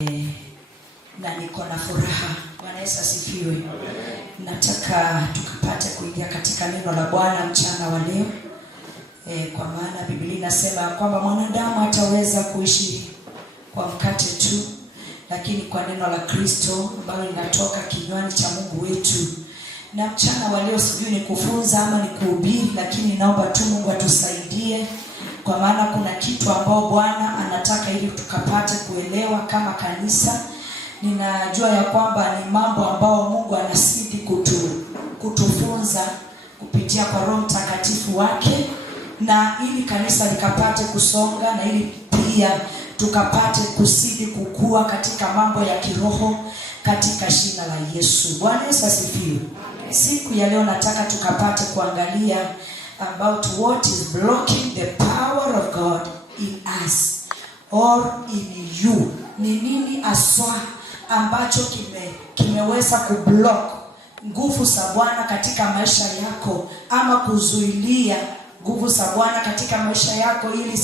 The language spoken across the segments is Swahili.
Na niko na furaha. Bwana Yesu asifiwe. Nataka tukapate kuingia katika neno la Bwana mchana wa leo. Kwa maana Biblia inasema kwamba mwanadamu hataweza kuishi kwa mkate tu, lakini kwa neno la Kristo ambalo linatoka kinywani cha Mungu wetu. Na mchana wa leo sijui ni kufunza ama ni kuhubiri, lakini naomba tu Mungu atusaidie, kwa maana kuna kitu ambao Bwana anataka ili tukapate kuelewa kama kanisa. Ninajua ya kwamba ni mambo ambao Mungu anasidi kutufunza kupitia kwa Roho Mtakatifu wake, na ili kanisa likapate kusonga, na ili pia tukapate kusidi kukua katika mambo ya kiroho katika jina la Yesu. Bwana Yesu asifiwe. Siku ya leo nataka tukapate kuangalia about what is blocking the power of God in us or in you. Ni nini aswa ambacho kimeweza kublock nguvu za Bwana katika maisha yako, ama kuzuilia nguvu za Bwana katika maisha yako ili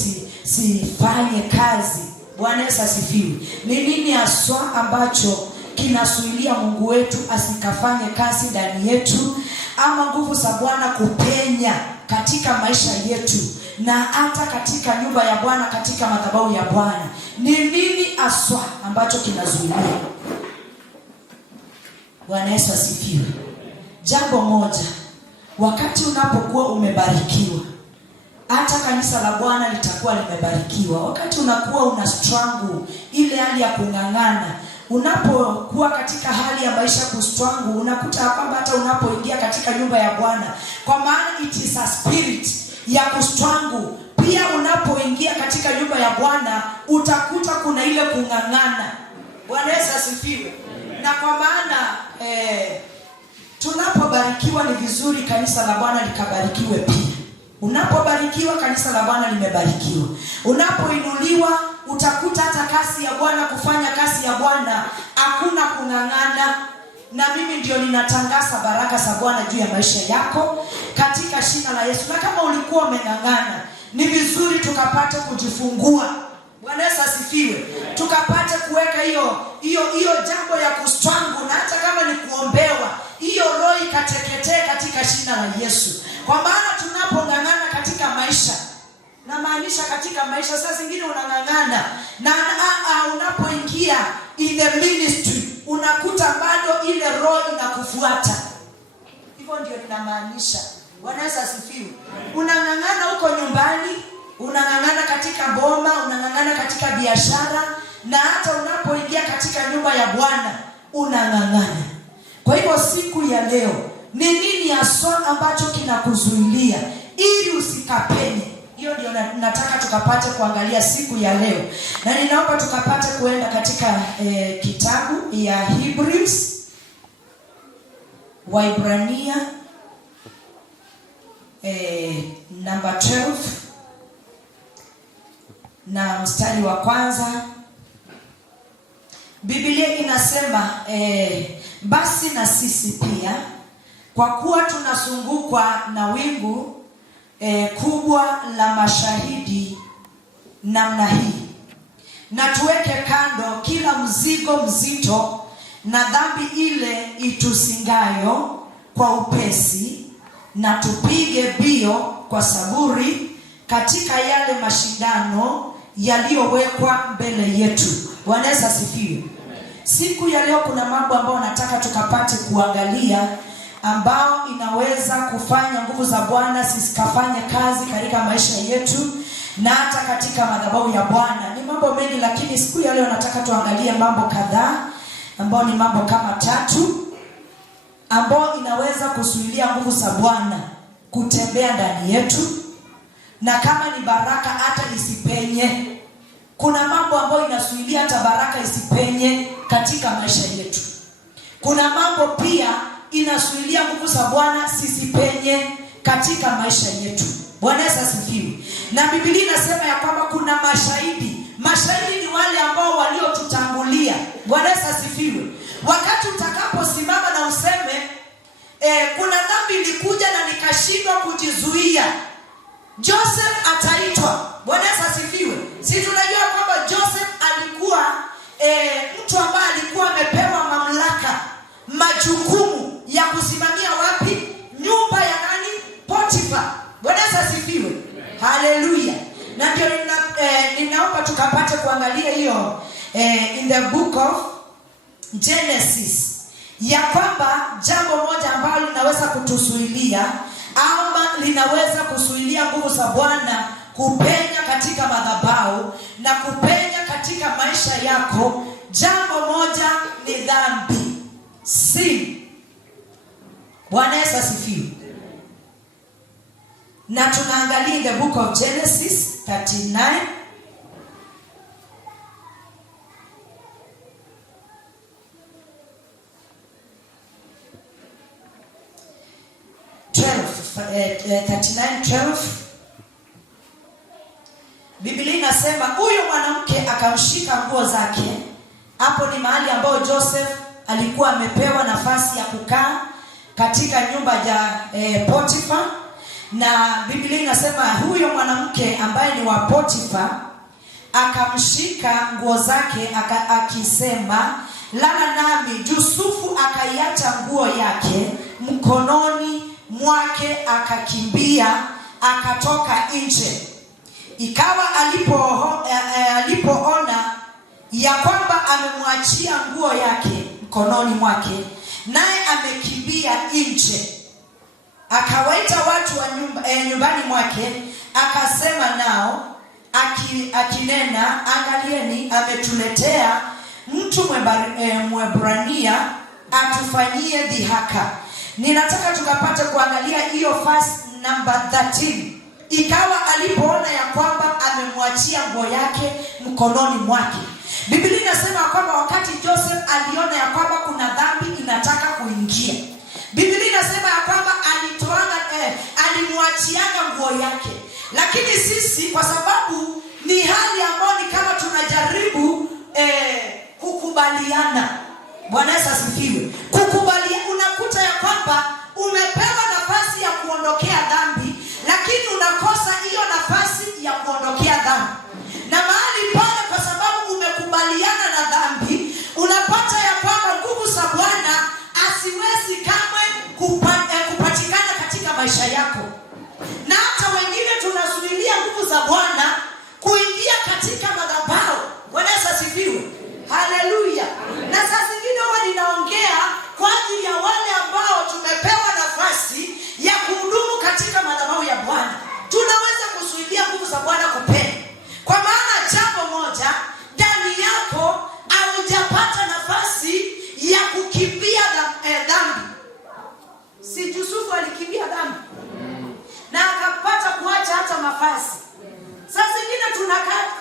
sifanye kazi. Bwana Yesu asifiwe. Ni nini aswa ambacho kinasuilia Mungu wetu asikafanye kazi ndani yetu, ama nguvu za Bwana kupenya katika maisha yetu na hata katika nyumba ya Bwana, katika madhabahu ya Bwana? Ni nini aswa ambacho kinazuilia? Bwana Yesu asifiwe. Jambo moja, wakati unapokuwa umebarikiwa, hata kanisa la Bwana litakuwa limebarikiwa. Wakati unakuwa una struggle, ile hali ya kung'ang'ana, unapokuwa katika hali ya maisha kustruggle, unakuta kwamba hata unapoingia katika nyumba ya Bwana, kwa maana it is a spirit ya kustruggle, pia unapoingia katika nyumba ya Bwana utakuta kuna ile kung'ang'ana. Bwana Yesu asifiwe. Na kwa maana tunapobarikiwa ni vizuri kanisa la Bwana likabarikiwe pia. Unapobarikiwa kanisa la Bwana limebarikiwa. Unapoinuliwa utakuta hata kasi ya Bwana, kufanya kasi ya Bwana hakuna kung'ang'ana. Na mimi ndio ninatangaza baraka za Bwana juu ya maisha yako katika jina la Yesu. Na kama ulikuwa umeng'ang'ana, ni vizuri tukapate kujifungua. Bwana Yesu asifiwe. Tukapate kuweka hiyo jambo ya kustruggle, na hata kama ni kuombewa, hiyo roho ikateketee katika jina la Yesu. Kwa maana tunapong'ang'ana katika maisha, na maanisha katika maisha, saa zingine unang'ang'ana na unapoingia in the ministry unakuta bado ile roho inakufuata. Hivyo ndio ninamaanisha. Bwana Yesu asifiwe. Unang'ang'ana huko nyumbani, unang'ang'ana katika boma, unang'ang'ana katika biashara, na hata unapoingia katika nyumba ya Bwana unang'ang'ana. Kwa hivyo siku ya leo, ni nini hasa ambacho kinakuzuilia ili usikapenye? Hiyo ndio nataka tukapate kuangalia siku ya leo. Na ninaomba tukapate kuenda katika kitabu ya Hebrews, Waibrania number 12 na mstari wa kwanza. Biblia inasema basi na sisi pia, kwa kuwa tunazungukwa na wingu kubwa la mashahidi namna hii, na tuweke kando kila mzigo mzito na dhambi ile itusingayo kwa upesi, na tupige mbio kwa saburi katika yale mashindano yaliyowekwa mbele yetu. Bwana Yesu asifiwe. Siku ya leo kuna mambo ambayo nataka tukapate kuangalia, ambao inaweza kufanya nguvu za Bwana zisikafanye kazi katika maisha yetu na hata katika madhabahu ya Bwana. Ni mambo mengi, lakini siku ya leo nataka tuangalie mambo kadhaa, ambao ni mambo kama 3 ambao inaweza kuzuilia nguvu za Bwana kutembea ndani yetu, na kama ni baraka hata isipenye. Kuna mambo ambayo inazuilia hata baraka isipenye katika maisha yetu. Kuna mambo pia inazuilia nguvu za Bwana sisipenye katika maisha yetu. Bwana Yesu asifiwe. Na Biblia inasema ya kwamba kuna mashahidi. Mashahidi ni wale ambao waliotutangulia. Bwana Yesu asifiwe. Wakati utakaposimama na useme kuna dhambi ilikuja na nikashindwa kujizuia, Joseph ataitwa. Bwana Yesu asifiwe. Si tunajua kwamba Joseph alikuwa majukumu ya kusimamia wapi? Nyumba ya nani? Potifa. Bwana asifiwe. Haleluya. Na ndio ninaomba tukapate kuangalia hiyo in the book of Genesis, ya kwamba jambo moja ambalo linaweza kutusuilia ama linaweza kusuilia nguvu za Bwana kupenya katika madhabahu na kupenya katika maisha yako. Jambo moja ni dhambi, sin. Bwana Yesu asifiwe. Na tunaangalia the book of Genesis 39 39:12. Biblia inasema huyo mwanamke akamshika nguo zake. Hapo ni mahali ambapo Joseph alikuwa amepewa nafasi ya kukaa katika nyumba ya Potifa. Na Biblia inasema huyo mwanamke ambaye ni wa Potifa akamshika nguo zake akisema, lala nami. Yusufu akaiacha nguo yake mkononi mwake, akakimbia akatoka nje. Ikawa alipoona ya kwamba amemwachia nguo yake mkononi mwake, naye amekimbia nje, akawaita watu wa nyumbani mwake, akasema nao akinena, angalieni, ametuletea mtu Mwebrania atufanyie dhihaka. Ninataka tukapate kuangalia hiyo verse number 13. Ikawa alipoona ya kwamba amemwachia nguo yake mkononi mwake. Biblia inasema kwamba wakati Joseph aliona ya kwamba kuna dhambi inataka kuingia, Biblia inasema ya kwamba alimwachianga nguo yake. Lakini sisi kwa sababu ni hali ambayo ni kama tunajaribu kukubaliana. Bwana Yesu asifiwe. Kukubaliana, unakuta ya kwamba umepewa nafasi ya kuondokea dhambi, lakini unakosa hiyo nafasi ya kuondokea dhambi. Na mahali pale, kwa sababu umekubaliana na dhambi, unapata ya kwamba nguvu za Bwana asiwezi kamwe kupatikana katika maisha yako. Na hata wengine tunasubiria nguvu za Bwana kuingia katika madhabahu. Bwana Yesu asifiwe. Haleluya. Na saa zingine huwa ninaongea kwa ajili ya wale ambao tumepewa nafasi ya kuhudumu katika madhabahu ya Bwana. Tunaweza kusubiria nguvu za Bwana kupenya. Kwa maana jambo moja, ndani yako haujapata nafasi ya kukimbia dhambi. Si Yusufu alikimbia dhambi na akapata kuacha hata mafasi. Sasa zingine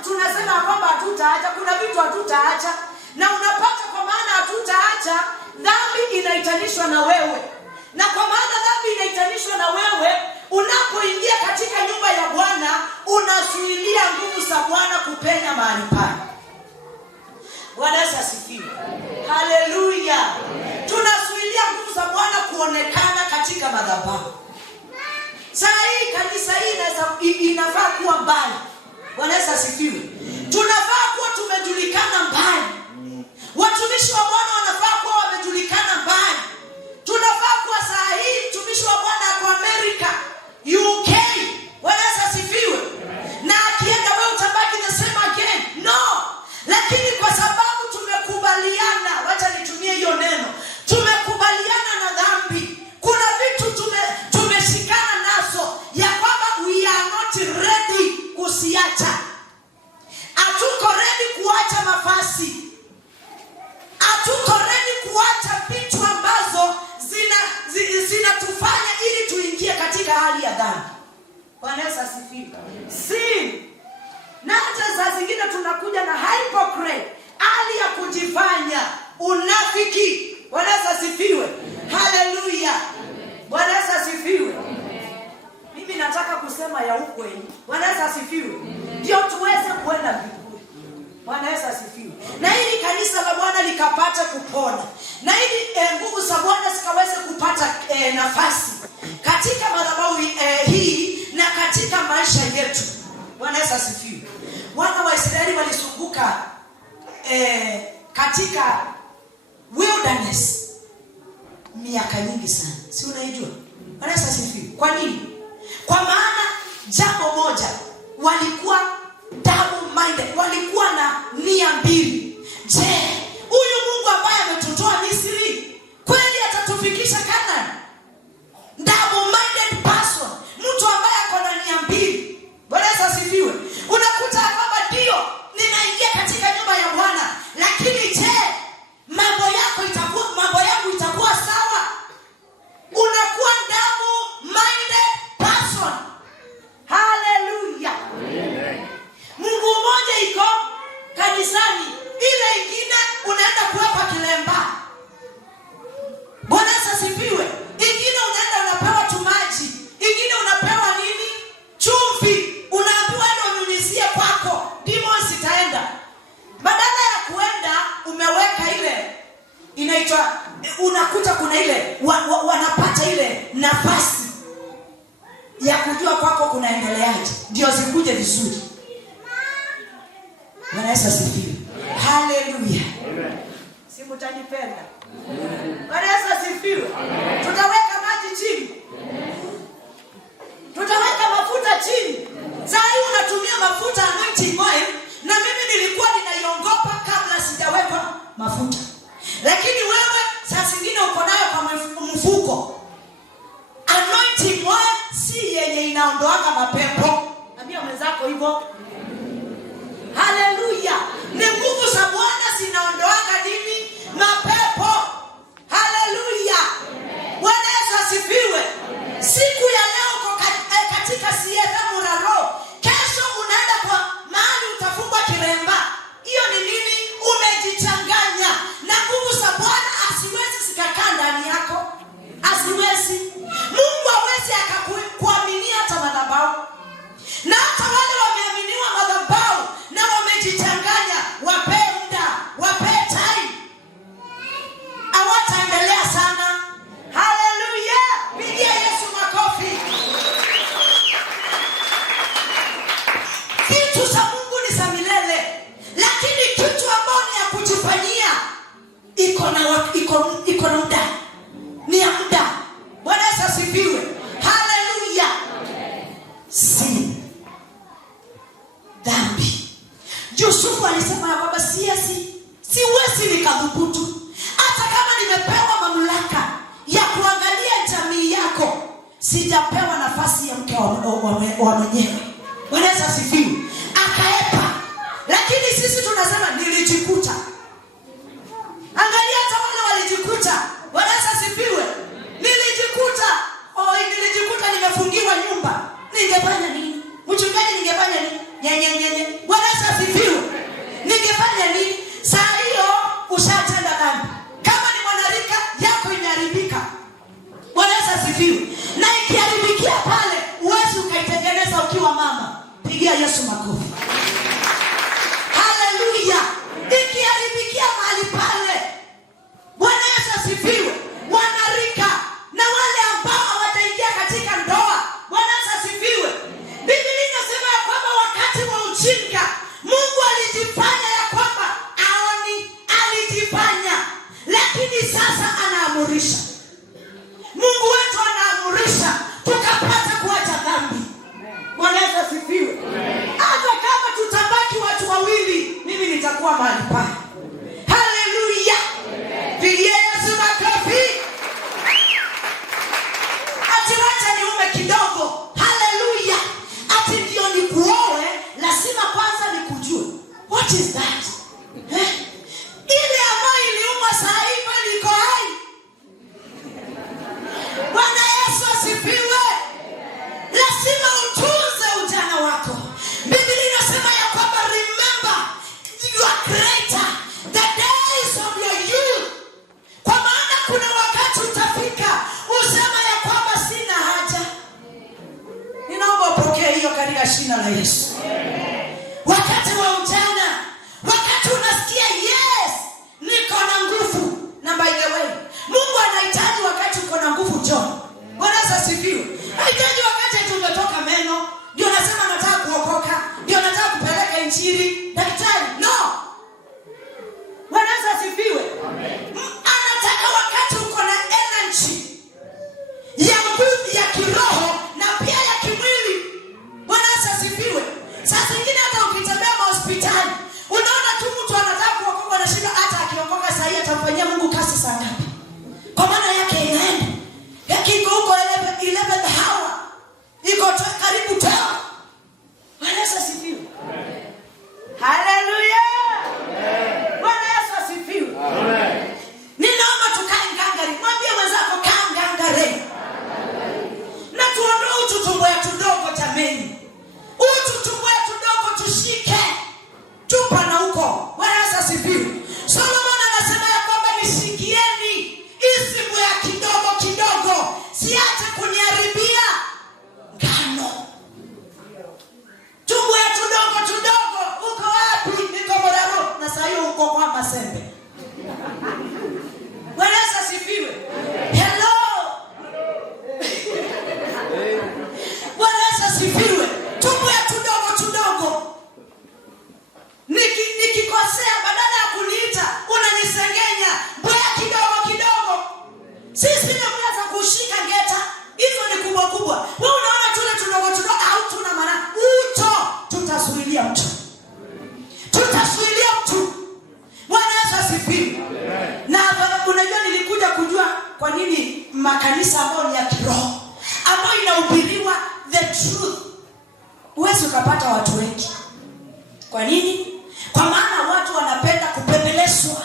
tunasema kwamba hatutaacha, kuna vitu hatutaacha, na unapata kwa maana hatutaacha, dhambi inaitanishwa na wewe. Na kwa maana dhambi inaitanishwa na wewe, unapoingia katika nyumba ya Bwana, unasuilia nguvu za Bwana kupenya mahali pale. Bwana Yesu asifiwe. Haleluya. Tunasuilia nguvu za Bwana kuonekana katika madhabahu. Sasa hii kanisa hii inafaa kuwa mbali. Bwana Yesu asifiwe. Tunafaa kuwa tumejulikana mbali. Watumishi wa Bwana wanafaa kuwa wamejulikana mbali. Tunafaa kuwa saa hii mtumishi wa Bwana kwa Amerika, UK. Bwana Yesu asifiwe. Na akienda wewe utabaki the same again. No. Lakini kwa sababu tumekubaliana, wacha nitumie hiyo neno, tumekubaliana na dhambi. Kuna vitu tumeshikana nazo ya kwamba we are not ready kusiacha. Hatuko ready kuacha mafasi. Hatuko ready kuacha vitu ambazo zinatufanya ili tuingie katika hali ya dhambi. Bwana Yesu asifiwe. Sin. Na hata saa zingine tunakuja na hypocrite, hali ya kujifanya, unafiki. Bwana Yesu asifiwe. Haleluya. Bwana Yesu asifiwe. Mimi nataka kusema ya ukweli. Bwana Yesu asifiwe. Ndio tuweze kuenda mbinguni. Bwana Yesu asifiwe. Na hili kanisa la Bwana likapata kupona. Na hili nguvu za Bwana zikaweze kupata nafasi katika madhabahu hii na katika maisha yetu. Bwana Yesu asifiwe. Wana wa Israeli walizunguka katika wilderness. miaka nyingi sana. Si unaijua? Bwana Yesu asifiwe. Kwa nini? Kwa maana jambo moja, walikuwa double minded, walikuwa na nia mbili. Je, huyu Mungu ambaye ametutoa Misri kweli atatufikisha Kanaani? Double minded person, mtu ambaye ako na nia mbili. Bwana Yesu asifiwe. Unakuta kwamba ndio ninaingia katika nyumba ya Bwana, lakini je, mambo yangu itakuwa sawa? Unakuwa double minded person. Hallelujah. Mungu mmoja iko kanisani, ile ingine unaenda kuwapa kilemba. Bwana asifiwe. Ingine unaenda unapewa tumaji, ingine unapewa nini? Chumvi. Unaambiwa ndio unyunyizie kwako, demons itaenda. Badala ya kuenda umeweka ile inaitwa, unakuta kuna ile wanapata ile nafasi ya kujua kwako kunaendeleaje, ndio zikuje vizuri. Bwana Yesu asifiwe. Hallelujah. Si mtanipenda? Bwana Yesu asifiwe. Tutaweka maji chini, tutaweka mafuta chini. Sasa hivi unatumia mafuta anointing oil, na mimi nilikuwa ninaiongopa kabla sijaweka mafuta. Lakini wewe saa zingine uko nayo kwa mfuko. Anointing oil si yenye inaondoanga mapepo. Ambia mwenzako hivyo. Hallelujah. Ni nguvu za Bwana zinaondoanga nini? Mapepo. Hallelujah. Bwana Yesu asifiwe. Siku ya leo uko katika CFM Muraro, kesho unaenda kwa mahali utafungwa kiremba. Hiyo ni nini? Umejichanganya na nguvu za Bwana. Asiwezi zikakaa ndani yako. Asiwezi. Mungu hawezi akakuaminia hata madhabahu. Na hata wale wameaminiwa madhabahu na wamejichanganya, wape muda, wape time, hawataendelea sana. Hallelujah. Pigia Yesu makofi. Kitu za Mungu ni za milele, lakini kitu ambao ni ya kujifanyia iko na muda. Ni ya muda. Bwana Yesu asifiwe. Hallelujah. Si dhambi. Yusufu alisema ya kwamba siwezi nikadhubutu, hata kama nimepewa mamlaka ya kuangalia jamii yako, sijapewa nafasi ya mke wa mwenyewe. Bwana Yesu asifiwe. Akaepa. Lakini sisi tunasema nilijikuta. Angalia hata wale walijikuta. Bwana Yesu asifiwe. Nilijikuta nimefungiwa nyumba. Ningefanya nini? Mchungaji, ningefanya nini? Nyenye. Bwana Yesu asifiwe. Ningefanya nini? Saa hiyo ushatenda dhambi. Kama ni mwanarika yako imeharibika. Bwana Yesu asifiwe. Na ikiharibikia pale, uwezi ukaitengeneza ukiwa mama. Pigia Yesu makofi. Hallelujah. Ikiharibikia mahali pale, Bwana Yesu asifiwe, wanarika na wale ambao hawataingia katika ndoa. Bwana Yesu asifiwe. Biblia inasema ya kwamba wakati wa ujinga Mungu alijifanya ya kwamba aoni, alijifanya, lakini sasa anaamurisha. Mungu wetu anaamurisha tukapata kuacha dhambi. Bwana Yesu asifiwe. Hata asifiwe. Na unajua nilikuja kujua kwa nini makanisa ambayo ni ya kiroho, ambayo inahubiriwa the truth, huwezi ukapata watu wengi. Kwa nini? Kwa maana watu wanapenda kupembelezwa.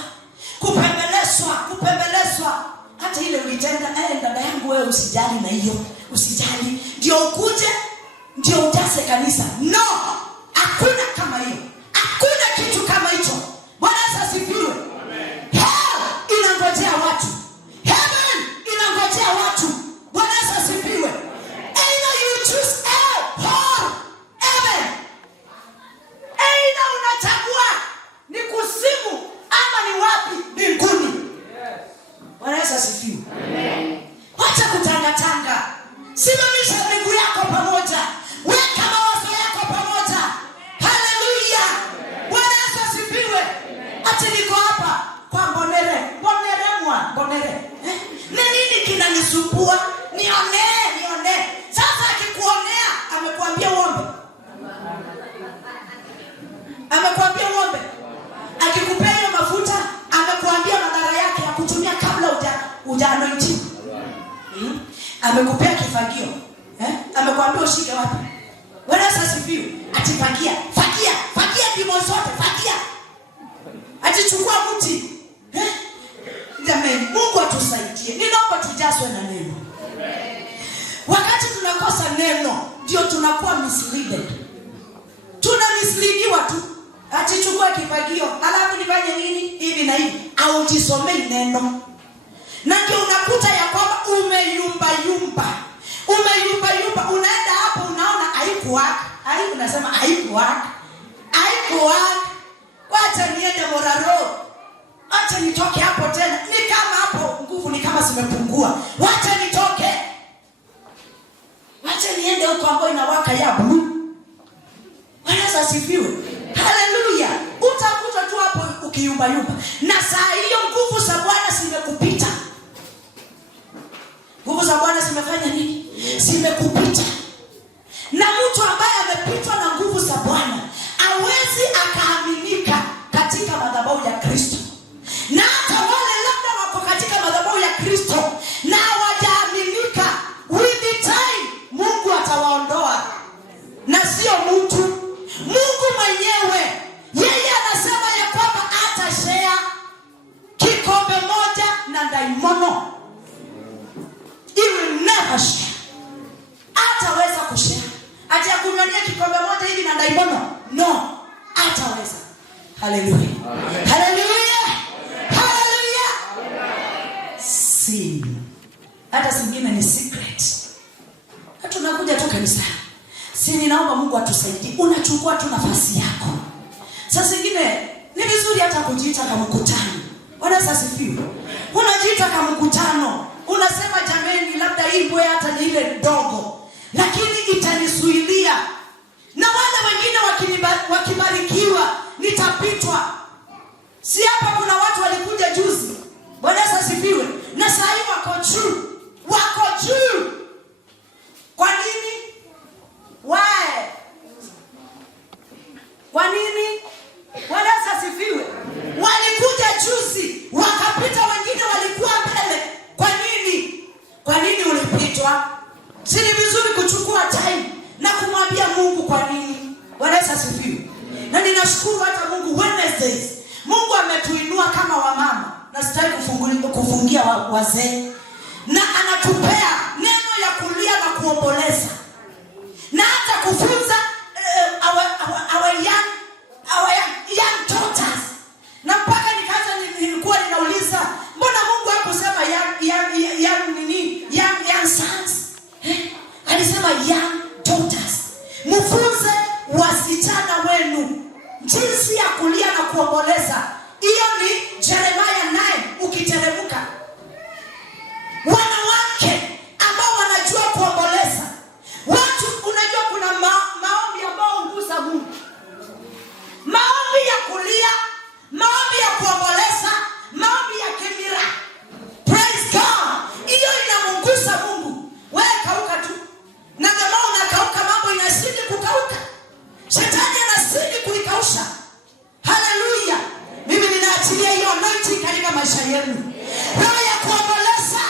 Hata ile uitenda, dada yangu wewe usijali na hiyo, usijali. Ndio ukuje, ndio ujaze kanisa. No! Hakuna kama hiyo. Hakuna kitu kama hicho. Bwana asifiwe. Hell inangojea watu. Heaven inangojea watu. Bwana asifiwe. Either you choose hell or heaven. Either unachagua ni kuzimu ama ni wapi? Mbinguni. Bwana asifiwe. Wacha kutangatanga. Simamisha miguu yako pamoja. Weka mawazo yako pamoja. Haleluya. Bwana asifiwe. Ati niko hapa kwa Mbonere. Ni nini kinanisumbua? Nione. Sasa akikuonea amekuambia uombe. Akikupea hiyo mafuta amekuambia madhara yake ya kutumia kabla hujanointi. Amekupea kifagio. Amekuambia ushike wapi? Bwana asifiwe. Ati fagia ndimo zote, fagia. Ati chukua mti. Jamani, Mungu atusaidie. Ninaomba tujazwe na neno. Wakati tunakosa neno, ndio tunakuwa misleaded. Misleadiwa tu. Ati chukua kifagio, alafu nifanye nini? Hivi na hivi. Au jisomei neno. Na ndio unakuta ya kwamba umeyumba. Unaenda hapo unaona haikuwaka. Unasema haikuwaka. Wacha niende Moraro. Wacha nitoke hapo tena. Ni kama hapo nguvu ni kama zimepungua. Wacha nitoke. Wacha niende huko ambapo inawaka ya blue. Bwana asifiwe. Haleluya. Utakuta tu hapo ukiyumba. Na saa hiyo nguvu za Bwana zimekupita. Nguvu za Bwana zimefanya nini? Zimekupita. Na mtu ambaye amepitwa na nguvu za Bwana hawezi akaaminika katika madhabahu ya Kristo. Na hata wale labda wako katika madhabahu ya Kristo na hawajaaminika, with the time Mungu atawaondoa. Na sio mtu. Mungu mwenyewe yeye anasema ya kwamba atashare kikombe moja na daimono. He will never share. Hataweza kushare. Ati akunyonyea kikombe moja hivi na daimono. No. Hataweza. Haleluya. Sin. Hata zingine ni secret. Hata tunakuja tu kanisa. Ninaomba Mungu atusaidie. Unachukua tu nafasi yako. Sasa zingine ni vizuri hata kujiita kama mkutano. Bwana asifiwe. Unajiita kama mkutano. Unasema jameni labda hii mbwe hata ni ile ndogo. Lakini itanisuilia. Na wale wengine wakibarikiwa nitapitwa. Si hapa kuna watu walikuja juzi. Bwana asifiwe. Na sasa hivi wako juu. Kwa nini? Why? Kwa nini? Bwana asifiwe. Walikuja juzi, wakapita wengine walikuwa mbele. Kwa nini ulipitwa? Si ni vizuri kuchukua time na kumwambia Mungu kwa nini? Bwana asifiwe. Na ninashukuru hata Mungu Wednesdays. Mungu ametuinua kama wamama. Na sitaki kufungia wazee. Na anatupea neno ya kulia na kuomboleza. Na hata kufunza our young daughters. Na mpaka nilikuwa ninauliza, mbona Mungu hakusema young sons? Alisema young daughters. Mfunze wasichana wenu jinsi ya kulia na kuomboleza. Hiyo ni Jeremiah 9 ukiteremka. Wanawake ambao wanajua kuomboleza yenu, roho ya kuomboleza,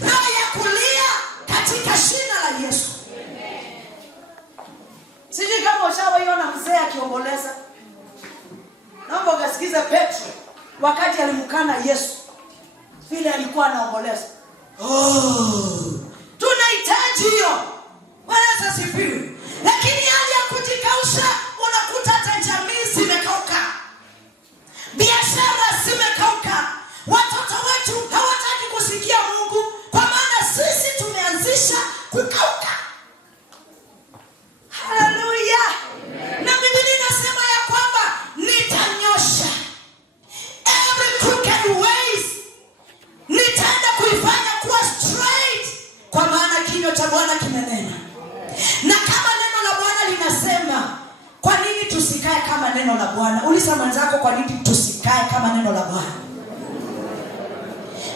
roho ya kulia katika jina la Yesu. Sijui kama ushawaona mzee akiomboleza. Naomba ukasikize Petro wakati alimkana Yesu, vile alikuwa anaomboleza. Tunahitaji hiyo. Bwana asifiwe. Lakini hali ya kujikausha, unakuta hata jamii zimekauka, biashara zimekauka, watoto wetu hawataki kusikia Mungu, kwa maana sisi tumeanzisha kukauka. Haleluya. Na Biblia inasema ya kwamba nitanyosha every crooked ways, nitaenda kuifanya kuwa straight, kwa maana kinywa cha Bwana kimenena. Na kama neno la Bwana linasema, kwa nini tusikae kama neno la Bwana? Uliza mwenzako, kwa nini tusikae kama neno la Bwana?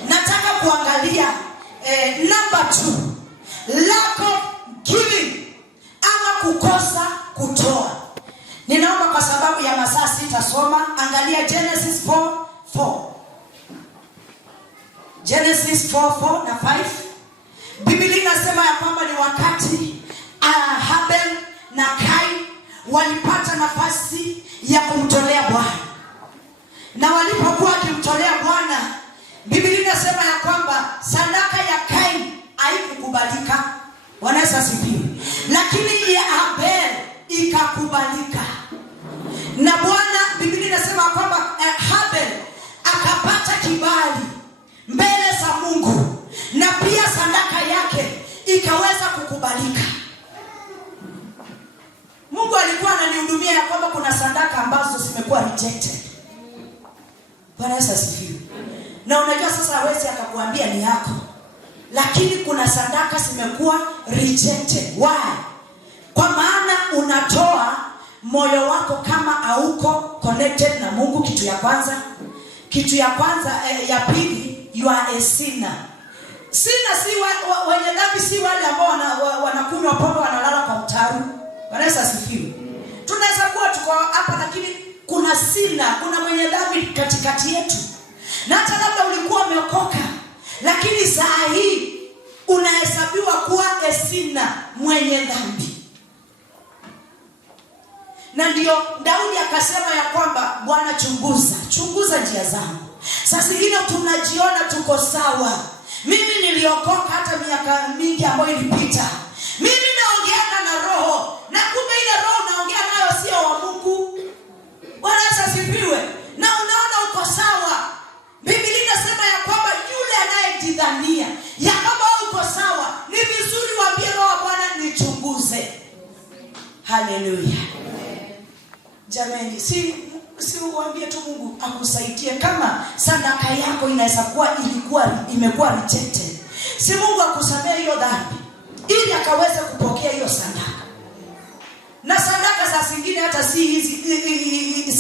Nataka kuangalia number 2, lack of giving, ama kukosa kutoa. Ninaomba kwa sababu ya masaa sitasoma. Angalia Genesis 4:4. Genesis 4:4 na 5. Biblia inasema ya kwamba ni wakati Habel na Kain walipata nafasi ya kumtolea Bwana. Na walipokuwa wakimtolea Bwana, Biblia inasema ya kwamba sadaka ya Kain haikukubalika. Bwana asifiwe. Lakini ya Habel ikakubalika. Na Bwana, Biblia inasema kwamba Habel akapata kibali mbele za Mungu, na pia sadaka yake ikaweza kukubalika. Mungu alikuwa ananihudumia ya kwamba kuna sadaka ambazo zimekuwa rejected. Bwana asifiwe. Na unajua sasa hawezi akakuambia ni yako, lakini kuna sadaka zimekuwa rejected. Why? Kwa maana unatoa moyo wako kama hauko connected na Mungu. Kitu ya kwanza. Ya pili, you are a sinner. Sinner si wenye dhambi, si wale ambao wanakunywa pombe, wanalala kwa mtaro. Bwana asifiwe. Tunaweza kuwa tuko hapa, lakini kuna sinner, kuna mwenye dhambi katikati yetu. Na hata labda ulikuwa umeokoka, lakini saa hii unahesabiwa kuwa a sinner, mwenye dhambi. Na ndio Daudi akasema ya kwamba, Bwana chunguza njia zangu. Sasa zingine tunajiona tuko sawa. Mimi niliokoka hata miaka mingi ambayo ilipita. Mimi naongeana na roho, na kumbe ile roho naongea nayo sio wa Mungu. Bwana asifiwe. Na unaona uko sawa. Biblia inasema ya kwamba yule anayejidhania ya kwamba uko sawa, ni vizuri waambie roho, Bwana nichunguze. Haleluya. Jamani, si uambie tu Mungu akusaidie. Kama sadaka yako inaweza kuwa imekuwa rejected, si Mungu akusamee hiyo dhambi ili akaweze kupokea hiyo sadaka. Na sadaka za zingine hata si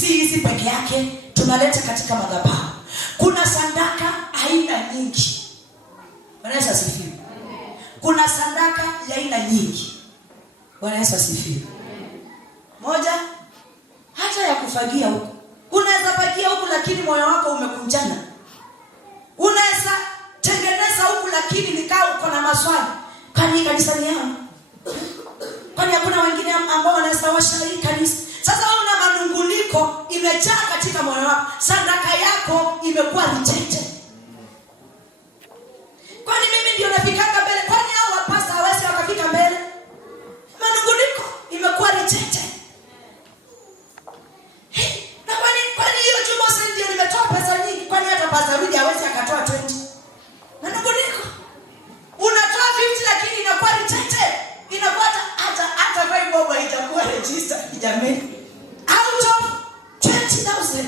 hizi peke yake tunaleta katika madhabahu. Kuna sadaka aina nyingi. Bwana asifiwe. Kuna sadaka ya aina nyingi. Bwana asifiwe. Moja, hata ya kufagia huko. Unaweza fagia huko lakini moyo wako umekunjana. Unaweza tengeneza huko lakini nikao uko na maswali. Kwani kanisa ni yao? Kwani hakuna wengine ambao wanaweza washa hii kanisa? Sasa wewe una manunguniko imejaa katika moyo wako. Sadaka yako imekuwa rejected. Kwani mimi ndio nafikanga mbele? Kwani hao wapasta hawezi wakafika mbele? Manunguniko imekuwa rejected. Na kwani hiyo Jumamosi ndio nimetoa pesa nyingi? Kwani hata pasta Rudi hawezi akatoa 20? Manunguniko. Unatoa 50 lakini inakuwa rejected. Inakuwa hata vai boba itakuwa registered jamani. Out of 20,000.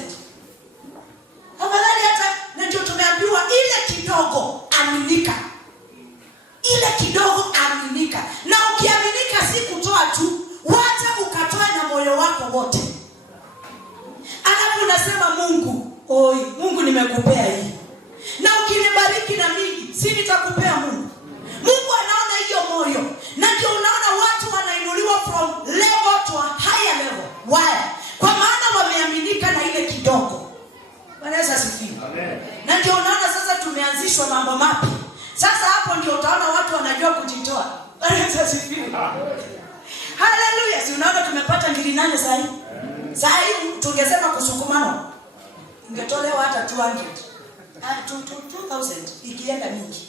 Afadhali hata ndio tumeambiwa ile kidogo aminika. Ile kidogo aminika. Na ukiaminika si kutoa tu, wacha ukatoa na moyo wako wote. Alafu unasema Mungu nimekupea hii. Na ukinibariki na mingi, si nitakupea Mungu. Mungu anaona hiyo moyo. Na ndio unaona watu wanainuliwa from level to a higher level. Why? Kwa maana wameaminika na ile kidogo. Bwana asifiwe. Amen. Na ndio unaona imeanzishwa mambo mapya. Sasa hapo ndio utaona watu wanajua kujitoa. Bwana asifiwe. Haleluya. Si unaona tumepata ngiri 8 sasa hivi. Sasa hivi tungesema kusukumana. Ingetolewa hata 200. 2000 ikienda mingi.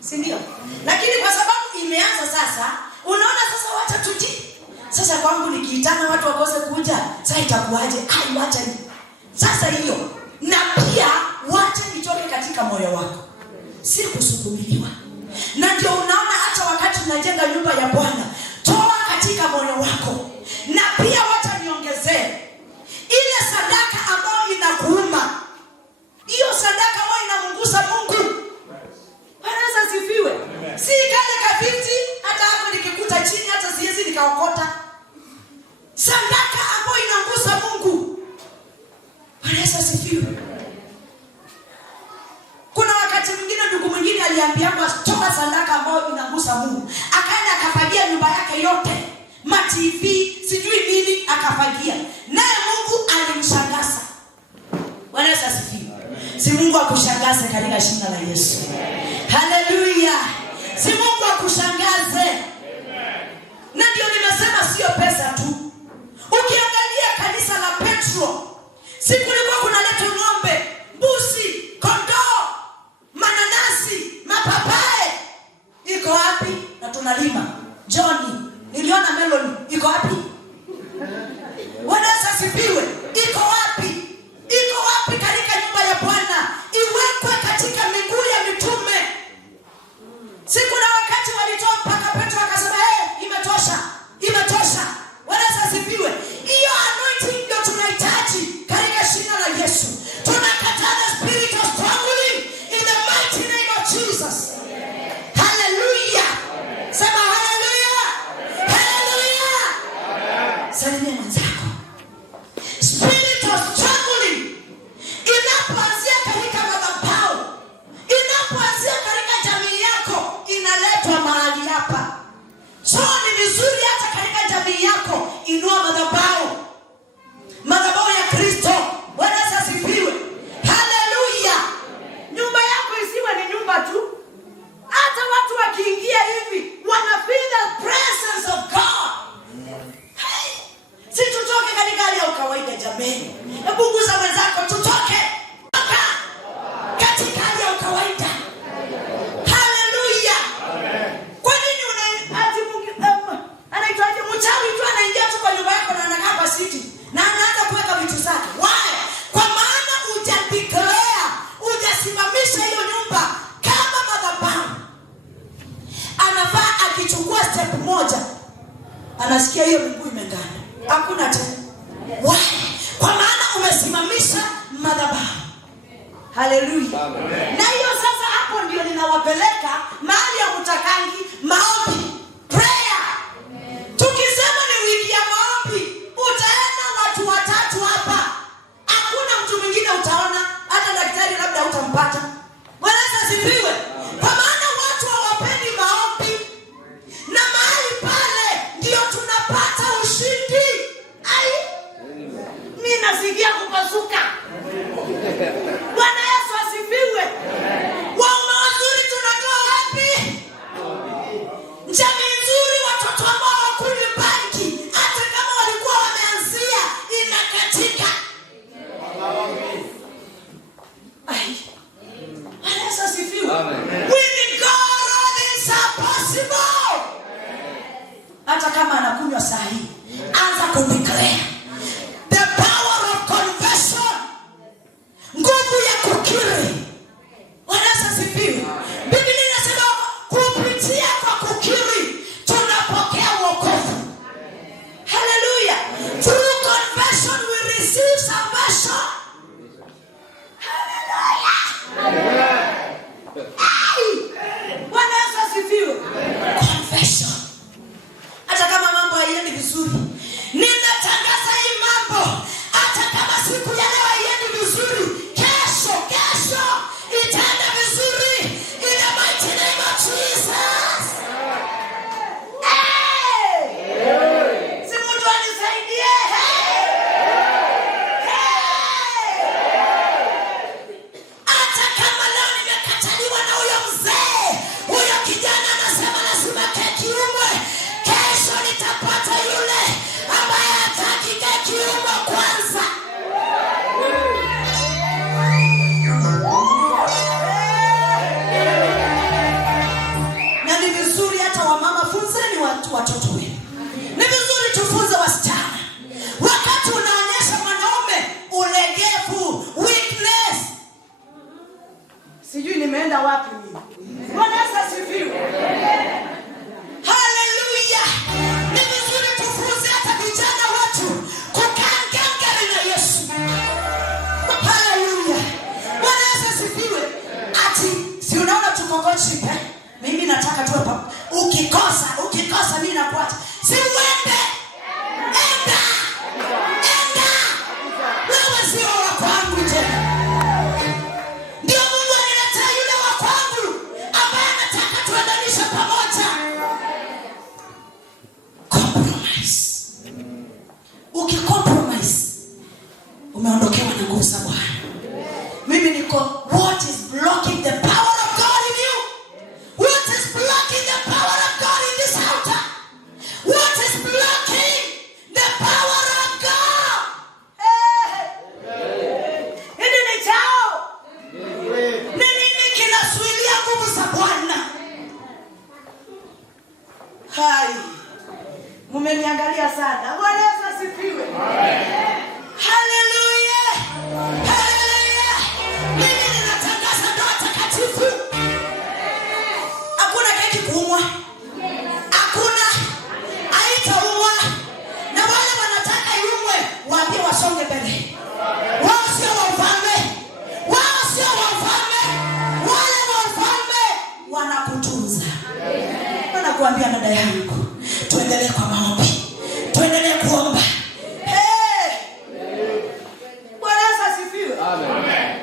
Si ndio? Lakini kwa sababu imeanza sasa, unaona sasa wacha tuti. Sasa kwangu nikiitana watu wakose kuja, sasa itakuaje? Ai wacha hii. Sasa hiyo. Na pia wacha nitoke katika moyo wako. Si kusukumiliwa. Na ndio unaona hata wakati tunajenga nyumba ya Bwana, toa katika moyo wako. Na pia wacha niongezee ile sadaka ambayo inakuuma. Hiyo sadaka ambayo inamungusa Mungu. Bwana asifiwe. Si kale kabiti hata hapo nikikuta chini hata siwezi nikaokota. Sadaka ambayo inamungusa Mungu. Bwana asifiwe. Kuna wakati mwingine ndugu mwingine aliambiwa toa sadaka ambayo inagusa Mungu. Akaenda akafagia nyumba yake yote. Ma TV, sijui nini akafagia. Naye Mungu alimshangaza. Bwana asifiwe. Si Mungu akushangaze katika jina la Yesu. Haleluya. Si Mungu akushangaze. Na ndio nimesema sio pesa tu. Ukiangalia kanisa la Petro, si kulikuwa kunaletwa ng'ombe, mbuzi, kondoo, mananasi, mapapai. Iko wapi? Na tunalima. Johnny, niliona melon. Iko wapi? Bwana asifiwe. Iko wapi? Iko wapi katika nyumba ya Bwana? Iwekwe katika miguu ya mitume. Siku na wakati walitoa mpaka Petro akasema, imetosha. Imetosha. Bwana asifiwe. Hiyo anointing ndio tunahitaji katika jina la Yesu. Tunakataa the spirit of struggling in the mighty name of Jesus. Hallelujah. Sema hallelujah. Hallelujah. Salimia mwenzako. Spirit of struggling inapoanzia katika madhabahu, inapoanzia katika jamii yako, inaletwa mahali hapa. So ni vizuri hata katika jamii yako inua madhabahu. Madhabahu ya Kristo. Bwana asifiwe. Hallelujah. Nyumba yako isiwe ni nyumba tu. Hata watu wakiingia hivi wana feel the presence of God. Hey. Si tutoke katika hali ya kawaida jameni. Hebu gusa mwenzako tutoke. Toka katika hali ya kawaida. Hallelujah. Kwa nini anaitwaje mchawi tu anaingia tu kwa nyumba yako na anakaa kwa siti na anaanza kuweka vitu zake? Why? Kwa maana hujasimamisha hiyo nyumba kama madhabahu. Anafaa akichukua step moja anasikia hiyo miguu imeganda. Hakuna tena. Why? Kwa maana umesimamisha madhabahu. Hallelujah. Na hiyo sasa hapo ndio ninawapeleka mahali ya mtakangi maombi. Prayer. Tukisema ni wiki ya maombi, utaenda watu watatu hapa. Hakuna mtu mwingine utaona, hata daktari labda utampata. Bwana asifiwe. Kwa maana watu hawapendi maombi. Na mahali pale ndio tunapata ushindi. Ai. Mimi nasikia kupasuka. Bwana Yesu asifiwe. Wao wazuri tunatoa wapi? Jamii nzuri, watoto ambao wakunywi bangi, hata kama walikuwa wameanzia inakatika. Ai. Bwana Yesu asifiwe. With God all things are possible. Hata kama anakunywa saa hii, anza kudeclare the power of confession. Nguvu ya kukiri. Bwana asifiwe. Biblia inasema kupitia kwa kukiri tunapokea wokovu. Hallelujah. Through confession we receive salvation. Hallelujah. Bwana asifiwe. Confession. Hata kama mambo hayaendi vizuri Sijui nimeenda wapi mimi. Bwana Yesu asifiwe. Haleluya. Ni vizuri tufunze hata vijana wetu kukaa ngangari na Yesu. Haleluya. Bwana Yesu asifiwe. Ati si unaona tukongochi mimi nataka tuwe pamoja. Ukikosa mimi nakuacha. Si uende. Enda. Wewe sio wa kwangu tena. Ndio Mungu analetea yule wa kwangu ambaye anataka tuendanishe pamoja. Compromise. Ukicompromise umeondokewa na nguvu za Bwana. Mimi niko what is blocking the power of God in you? What is blocking the power of God in this altar? What is blocking the power of God? Hili ni chao. Ni nini kinasuilia nguvu za Bwana? Hai. Mumeniangalia sana. Bwana Yesu asifiwe. Haleluya. Haleluya. Mimi ninatangaza ndoa takatifu. Hakuna keki kuumwa. Hakuna. Haitaumwa. Na wale wanataka iumwe, waambie wasonge mbele. Wao sio wa ufalme. Wao sio wa ufalme. Wale wa ufalme wanakutunza. Wanakuambia dada yangu, tuendelee kwa maombi. Tuendelee kuomba. Bwana Yesu asifiwe. Amen.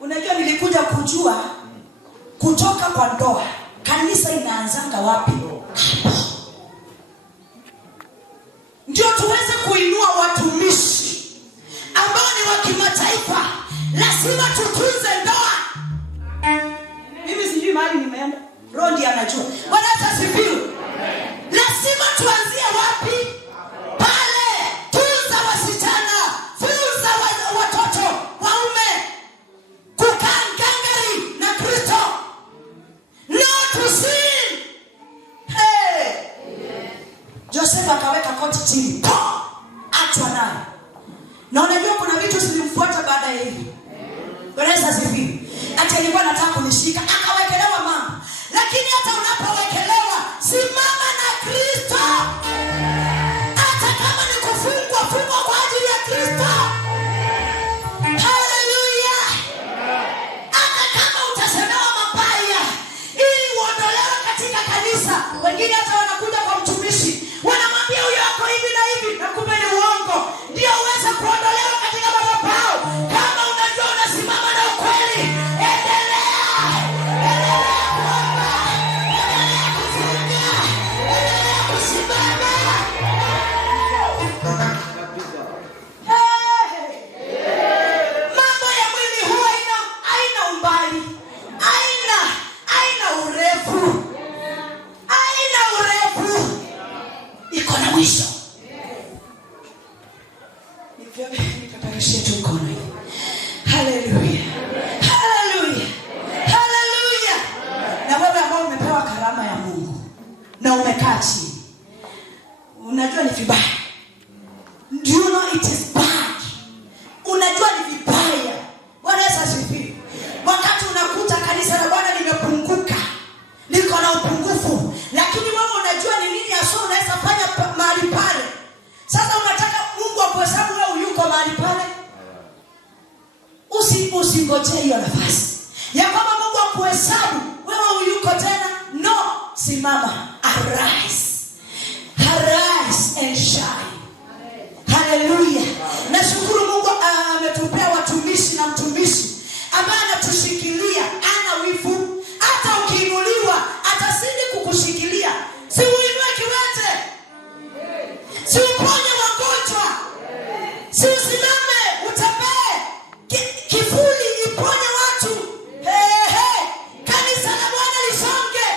Unajua nilikuja kujua kutoka kwa ndoa kanisa inaanzanga wapi? Ndio tuweze kuinua watumishi ambao ni wa kimataifa. Lazima tutunze ndoa. Mimi sijui mahali nimeenda. Roho ndiye anajua. Bwana Yesu asifiwe. Lazima tuanzie wapi? Pale. Tunza wasichana, funza watoto, waume. Kukaa ngangari na Kristo. No to sin. Hey. Joseph akaweka koti chini. Achwa naye. Na unajua kuna vitu zilimfuata baada ya hivi. Bwana Yesu asifiwe. Ati alikuwa anataka kunishika, akawekelewa mama. Lakini hata unapowekelewa, simama na Kristo. Hata kama ni kufungwa, fungwa kwa ajili ya Kristo. Haleluya. Hata kama utasemewa mabaya ili uondolewe katika kanisa. Wengine hata wanakuja kwa mtumishi, wanamwambia huyo ako hivi na hivi, na kumbe ni uongo. Ndio uweze kuondolewa katika madhabahu. Kama unajua unasimama na ukweli, endelea. Endelea kuomba. Endelea kufunga. Endelea kusimama. Mambo ya mwili huwa haina umbali. Haina urefu. Haina urefu. Iko na mwisho. Nipeperushie tu mkono hivi. Haleluya. Haleluya. Haleluya. Na wewe ambao umepewa karama ya Mungu na umekaa chini, unajua ni vibaya. Do you know it is bad? Unajua ni vibaya. Bwana Yesu asifiwe. Wakati unakuta kanisa la Bwana limepunguka, liko na upungufu, lakini wewe unajua ni nini hasa unaweza fanya mahali pale. Sasa unataka Mungu akuhesabu wewe yuko mahali pale? Usingojee hiyo nafasi ya kwamba Mungu akuhesabu wewe yuko tena. No, simama. Arise. Arise and shine. Haleluya. Nashukuru Mungu ametupea watumishi na mtumishi ambaye anatushikilia, ana wivu. Hata ukiinuliwa atazidi kukushikilia. Si uinue kiwete. Si uponye wagonjwa. Si usimame utembee. Kivuli iponye watu. Kanisa la Bwana lisonge.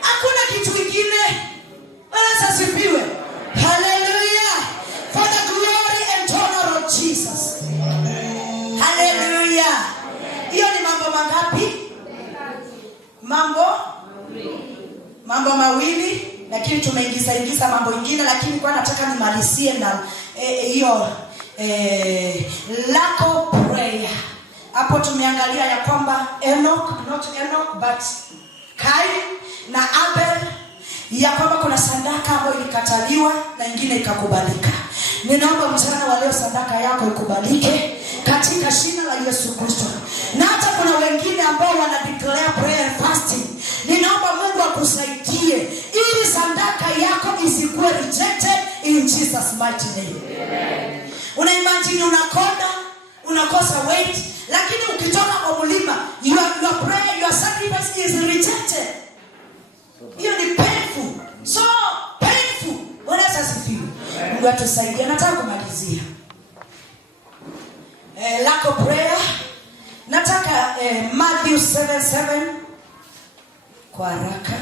Hakuna kitu kingine. Bwana asifiwe. Hallelujah. For the glory and honor of Jesus. Hallelujah. Hiyo ni mambo mangapi? Mambo mawili. Lakini tumeingiza mambo mengine, lakini kwa nataka nimalizie na hiyo lack of prayer Hapo tumeangalia ya kwamba Enoch, not Enoch but Kain na Abel, ya kwamba kuna sadaka ambayo ilikataliwa na nyingine ikakubalika. Ninaomba mchana wa leo sadaka yako ikubalike katika jina la Yesu Kristo. Na hata kuna wengine ambao wana declare prayer and fasting. Ninaomba Mungu akusaidie ili sadaka yako isikuwe rejected in Jesus mighty name. Amen. Una imagine unakonda, unakosa weight, lakini ukitoka kwa mlima, your prayer, your sacrifice is rejected. Hiyo ni painful. So painful. Bwana asifiwe. Mungu atusaidie. Nataka kumalizia. Lack of prayer. Nataka Matthew 7:7 kwa haraka.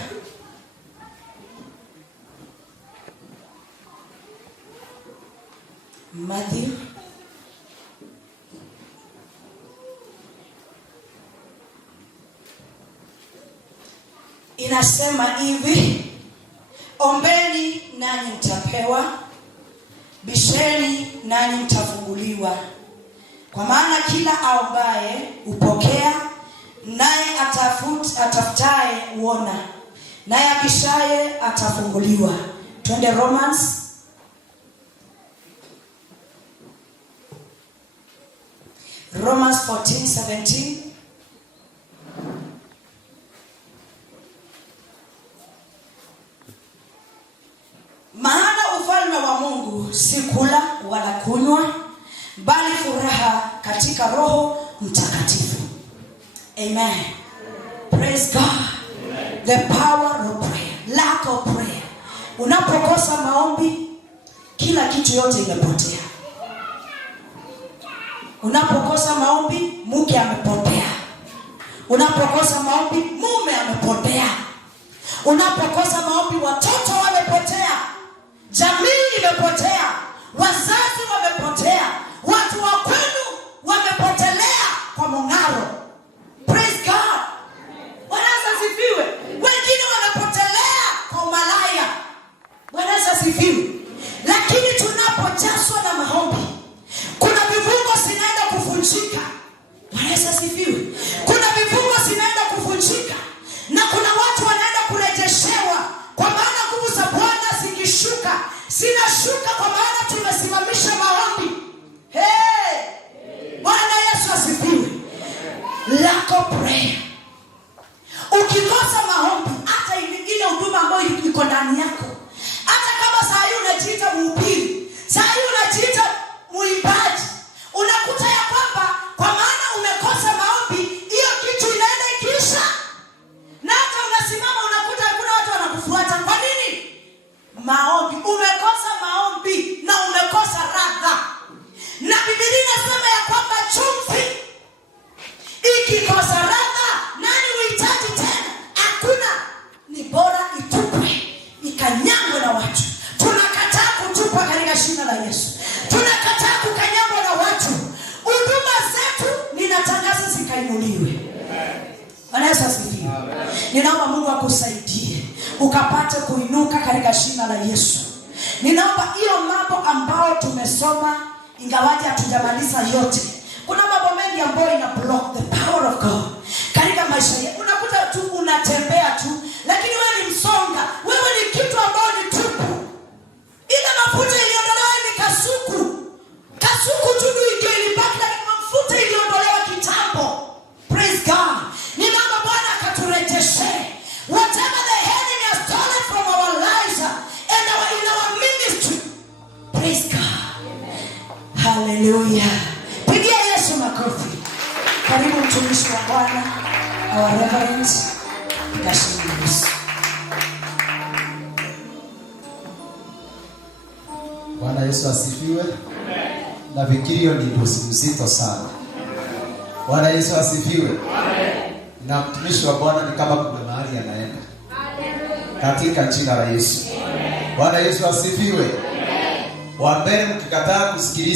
Matthew inasema hivi: ombeni nanyi mtapewa, bisheni nanyi mtafunguliwa. Kwa maana kila aombaye hupokea, naye atafutaye huona, naye abishaye atafunguliwa. Twende Romans 14:17. Maana ufalme wa Mungu si kula wala kunywa, bali furaha katika Roho Mtakatifu. Amen. Praise God. Amen. The power of prayer. Lack of prayer. Unapokosa maombi, kila kitu yote imepotea. Unapokosa maombi, mke amepotea. Unapokosa maombi, mume amepotea. Unapokosa maombi, watoto wamepotea. Jamii imepotea. Wazazi wamepotea. Watu wa kwenu wamepotelea kwa mongaro. Praise God. Bwana asifiwe. Wengine wamepotelea kwa umalaya. Bwana asifiwe. Lakini tunapojazwa na maombi, kuna vifungo zinaenda kuvunjika. Bwana asifiwe. Kuna vifungo zinaenda kuvunjika na kuna watu wanaenda kurejeshewa, kwa maana nguvu za Bwana zikishuka, zinashuka kwa maana tumesimamisha maombi. Hey! Bwana Yesu asifiwe. Lack of prayer. Ukikosa maombi, hata ile huduma ambayo iko ndani yako, hata kama saa hii unajiita mhubiri, saa hii unajiita muimbaji, unakuta ya kwamba kwa maana umekosa maombi, hiyo kitu inaenda ikiisha. Na hata unasimama unakuta hakuna watu wanakufuata. Kwa nini? Maombi. Umekosa maombi na umekosa radha. Na Biblia inasema ya kwamba chumvi ikikosa radha, nani uhitaji tena? Hakuna. Ni bora itupwe, ikanyangwe na watu. Tunakataa kutupwa katika jina la Yesu. Tunakataa kukanyangwa na watu. Huduma zetu ninatangaza zikainuliwe. Bwana Yesu asifiwe. Ninaomba Mungu akusaidie ukapate kuinuka katika jina la Yesu. Ninaomba hiyo mambo ambao tumesoma, ingawaje hatujamaliza yote, kuna mambo mengi ambayo ina block the power of God katika maisha yetu. Unakuta tu unatembea tu, lakini wewe ni msonga, wewe ni kitu ambacho ni tupu. Ile mafuta iliondolewa ni kasuku tu ndio ilibaki, lakini mafuta iliondolewa kitambo. Praise God. Ninaomba Bwana akaturejeshe whatever the enemy has stolen from our lives and in our ministry. Praise God. Hallelujah. Pigia Yesu makofi. Karibu mtumishi wa Bwana, our reverend Kashimus. Bwana Yesu asifiwe. Amen. Na vikirio ni mzito sana. Bwana Yesu asifiwe. Amen. Na mtumishi wa Bwana ni kama kuna mahali anaenda. Haleluya. Katika jina la Yesu. Amen. Bwana Yesu asifiwe. Amen. Wa mbele mkikataa kusikiliza